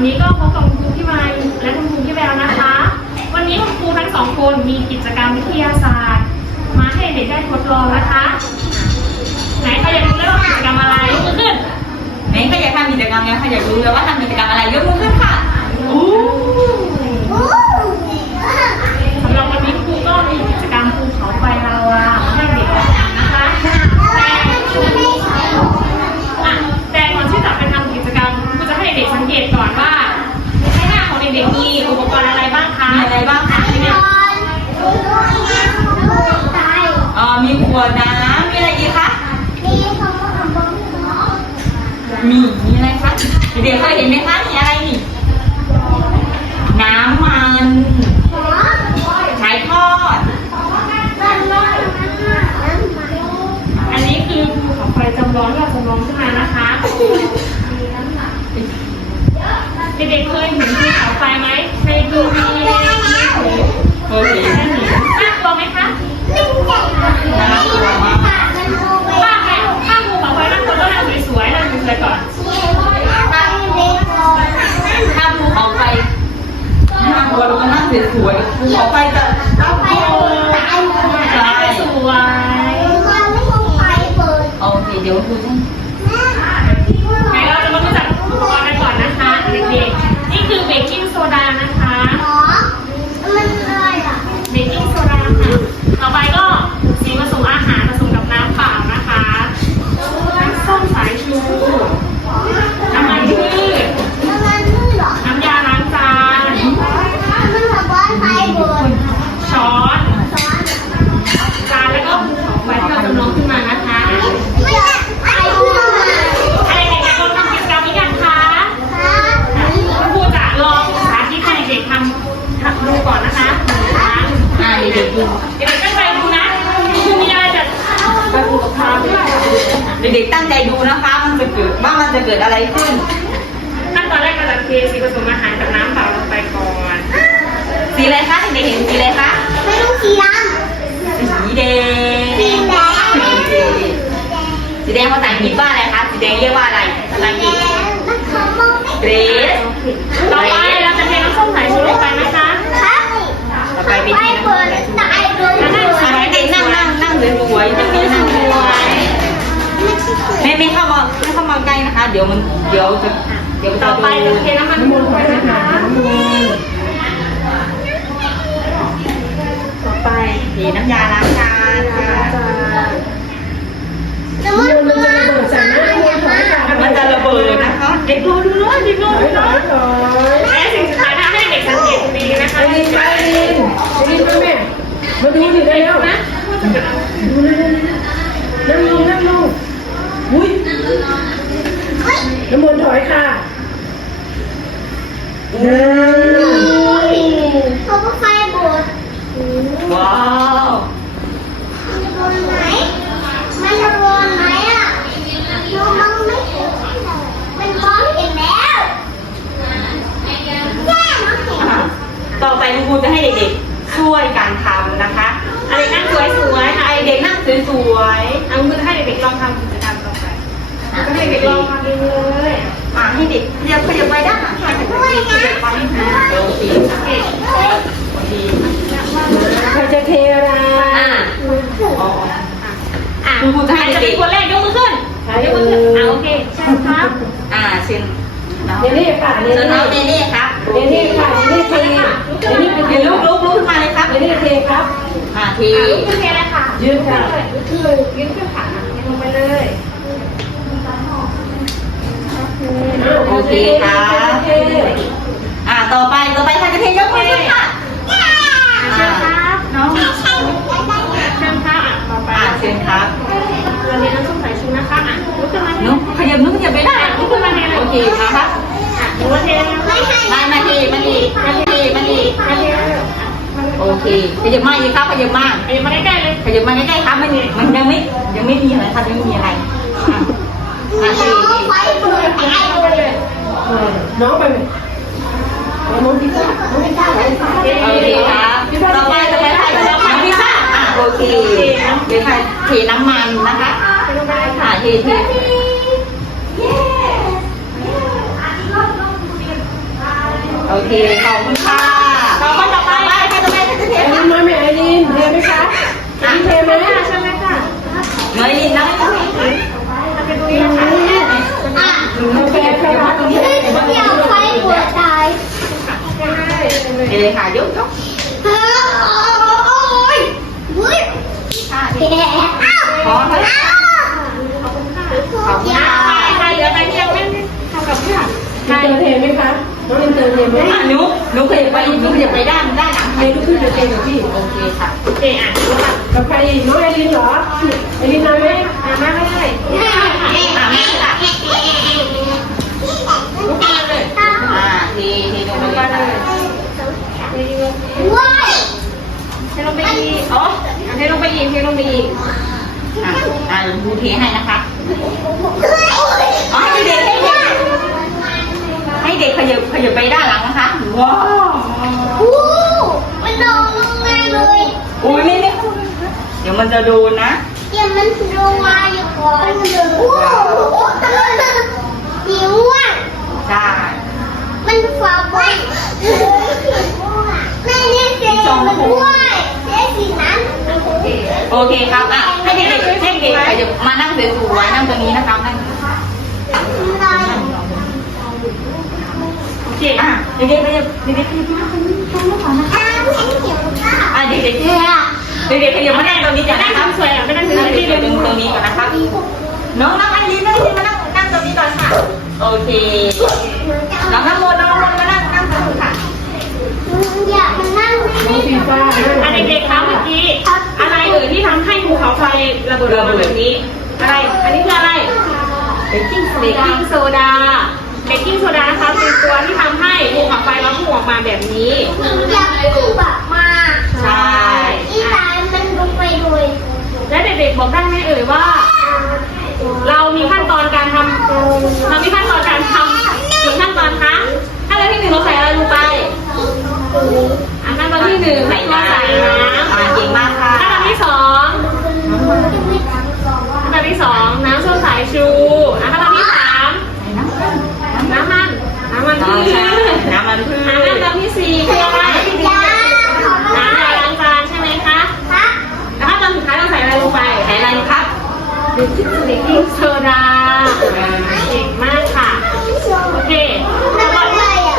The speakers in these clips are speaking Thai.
วันนี้ก็พบกับคุณครูพี่ไมค์และคุณครูพี่แววนะคะ วันนี้คุณครูทั้งสองคนมีกิจกรรมวิทยาศาสตร์ มาให้เด็กได้ทดลองนะคะ ไหนใครอยากรู้เรื่องกิจกรรมอะไรยกมือขึ้นไหนใครอยากทำกิจกรรมแล้วใครอยากรู้แล้วว่าทำกิ เด็กๆเคยเห็นไหมคะมีอะไรนี่น้ำมันใช้ทอด อันนี้คือภูเขาไฟจำลองที่เราจำลองขึ้นมานะคะ เด็กๆเคยเห็นภูเขาไฟไหมในทีวีในหนังสือ เคยเห็น น่ากลัวไหมคะ น่ากลัวมาก ถ้าใครถ้าภูเขาไฟน่ากลัวก็นั่งสวยๆนั่งสวยๆก่อน ถ้าภูเขาไฟน่ากลัวเราก็นั่งสวยๆภูเขาไฟ จะน่ากลัวใช่นั่งสวยโอเคเดี๋ยวครูจะไหนเราจะมารู้จักอุปกรณ์กันก่อนนะคะเด็กๆนี่คือเบกกิ้งโซดานะคะ เบกกิ้งโซดาค่ะ ต่อไปก็สีผสมอาหารผสมกับน้ำเปล่านะคะ น้ำส้มสายชู น้ำมันพืช น้ำยาล้างจาน ช้อน จานแล้วก็ภูเขาไฟที่เราจำลองขึ้นมานะคะ อะไรเด็กๆลองทำกิจกรรมนี้กันคะคุณครูจะลองสาธิตให้เด็กๆทำทำดูก่อนนะคะหนึ่งครั้ง อ่าเด็กๆดู เด็กๆตั้งใจดูนะคุณมีอะไรจะไปพูดกับเขาด้วย เด็กๆตั้งใจดูนะคะ มันจะเกิดว่ามันจะเกิดอะไรขึ้น ขั้นตอนแรกเราจะเทสีผสมอาหารกับน้ำเปล่าลงไปก่อนสีอะไรคะเด็กๆเห็นสีอะไรคะสีแดงสีแดงสีแดงภาษาอังกฤษว่าอะไรคะ สีแดงเรียกว่าอะไรภาษาอังกฤษเรส ไม่ไม่เข้ามาไม่เข้ามาใกล้นะคะ เดี๋ยวมันเดี๋ยวจะเดี๋ยวจะต่อไปจะเทน้ำมันหมูลงไปนะคะต่อไปสีน้ำยาล้างจานค่ะมันจะระเบิดนะคะ เด็กดูดูนะเด็กดูดูนะและสิ่งสุดท้ายทำให้เด็กสังเกตดีนะคะไปดินไปดินไปดินมาแม่มาดูดิได้แล้วนะดูเลยนั่งลงนั่งลงอุ้ยน้ำมนต์ถอยค่ะ เขาก็ไฟบดว้าวมันโดนไหมมันโดนไหมอะน้องมองไม่เห็นมันมองเห็นแล้วแย่น้องเห็นต่อไปคุณครูจะให้เด็กๆช่วยการทำนะคะอะไรนั่งสวยๆไอเด็กนั่งสวยๆอะคุณครูจะให้เด็กๆลองทำกิจกรรมต่อไปก็ให้เด็กๆลองทำไปเลย อะให้เด็กขยับขยับไปด้านหลังค่ะขยับไปด้านหลังค่ะโอเคโอเคโอเคใครจะเทอะไรอะอ๋ออะคุณครูจะให้ใครจะเด็เป็นกคนแรกยกมือขึ้นยกมือขึ้นอะโอเคใช่ครับอ่าเชิญน้องเนเน่ค่ะเนเชิญน้เน่องเนเน่ครับเนเน่ค่ะเนเน่เทเนเน่เป็นเดี๋ยวลุกลุกลุกขึ้นมาเลยครับเนเน่เทครับอ่าทีลุกขึ้นเทเลยค่ะยืนค่ะยืนขึ้นยืนขึ้นขาลงไปเลย โอเคครับเทอ่าต่อไปต่อไปใครจะเทยกมือขึ้นค่ะเชิญครับน้องเชิญครับอะต่อไปอ่าเชิญครับเราเรียนน้ำส้มสายชูนะคะอะลุกขึ้นมาเทนุ๊กขยับนุ๊กขยับไปได้อะลุกขึ้นมาเทเลยโอเคครับอะหนูมาเทเลยนะมามาทีมาทีมาทีมาทีมาเทเลยอะโอเคขยับมาอีกครับขยับมาไปมาใกล้ๆเลยขยับมาใกล้ๆครับมันมันยังไม่ยังไม่มีอะไรครับยังไม่มีอะไรอะอะทีที เออ น้องไปไหมน้องพิซซ่าน้องพิซซ่าไหนโอเคครับต่อไปต่อไปใครต่อไปพี่ค่ะอะโอเคเดี๋ยวใครเทน้ำมันนะคะไปลงไปเลยอะค่ะเทเทโอเค ขอบคุณค่ะต่อคนต่อไปใครต่อไปใครจะเทไอริคะนมาไหมไอรินเทไหมคะไอรินเทไหมใช่ไหมค่ะน้อยลินน้อยลินจะเป็นตรงนี้นะคะ กาแฟใครคะตรงนี้ เท เลยค่ะ ยกยกขอให้ขอบคุณอะขอบค่ะใครเหลือใครที่ยังไม่ทำกับเพื่อนเจอเทไหมคะน้องลินเจอเทไหมอะหนูหนูเคยไปหนูเคยไปด้านด้านหลังเทลุกขึ้นเจอเทกับพี่โอเคค่ะโอเคอะดูค่ะกับใครน้องไอรินเหรอไอรินมาไหมอะมาไม่ได้อะแม่ได้ค่ะลุกมาเลยอ่าทเทลงไปเลย ค่ะเทลงไปอีกอ๋ออะเทลงไปอีกเทลงไปอีกอะอะดูเทให้นะคะอ๋อให้เด็กให้เด็กให้เด็กขยับขยับไปด้านหลังนะคะว้าวอุ้ยไม่ไม่เดี๋ยวมันจะโดนนะใช่มันฝาบน แม่นี่เสียมันด้วยเสียสีนั้นโอเคครับอะให้เด็กๆให้เด็กขยับมานั่งสวยๆนั่งตรงนี้นะคะนั่งโอเคอะเด็กๆขยับเด็กๆขยับมาตรงนี้ตรงนี้ก่อนนะคะอ้าวฉันหิวข้าวอะเด็กๆเด็กๆขยับมานั่งตรงนี้ก่อนได้นะคะทำสวยอะไม่ได้ซื้อนั่งที่ที่เดียวตรงนี้ก่อนนะคะน้องนั่งไอรีนนั่งที่มานั่งนั่งตรงนี้ก่อนค่ะโอเค เขาไฟระเบิดออกมาแบบนี้ อะไร อันนี้คืออะไรเบกกิ้งโซเบกดากิ้งโซดาเบกกิ้งโซดานะคะเป็นตัวที่ทำให้ภูเขาไฟเราพุ่งออกมาแบบนี้อยากขึ้นแบบมาใช่อีสานมันลงไปเลยและเด็กๆบอกได้ไหมเอ่ยว่า เรามีขั้นตอนการทำเรามีขั้นตอนการทำกี่ขั้นตอนคะขั้นตอนที่หนึ่งเราใส่อะไรลงไปอะขั้นตอนที่หนึ่ง ใส่ เรา น้ำ ใส่น้ อ่าเก่งมากค่ะำขั้นตอนที่สองขั้นตอนที่สองน้ำส้มสายชูอะขั้นตอนที่สามน้ำมันน้ำมัน น้ พืชำน้ำมันพื อะขั้นตอน ช ที่สี่คืออะไร จ้าขอ น้ำยาล้างจานใช่ไหมคะ ครับ แล้วขั้นตอนสุดท้ายเราใส่อะไรลงไป ใส่อะไรครับ เบกกิ้งโซดาเก่งมากค่ะ โอเค น้ำอะไรอะ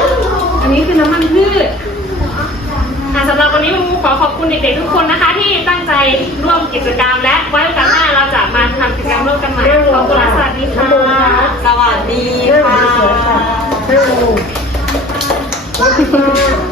อันนี้คือน้ำมันพืชอะสำหรับวันนี้คุณครูขอขอบคุณ เด็กๆทุกคนนะคะ ที่ตั้งใจร่วมกิจกรรม และไว้โอกาสหน้าเราจะมาทำกิจกรรมร่วมกันใหม่ขอบคุณและสวัสดีค่ะสวัสดีนั่งค่ะ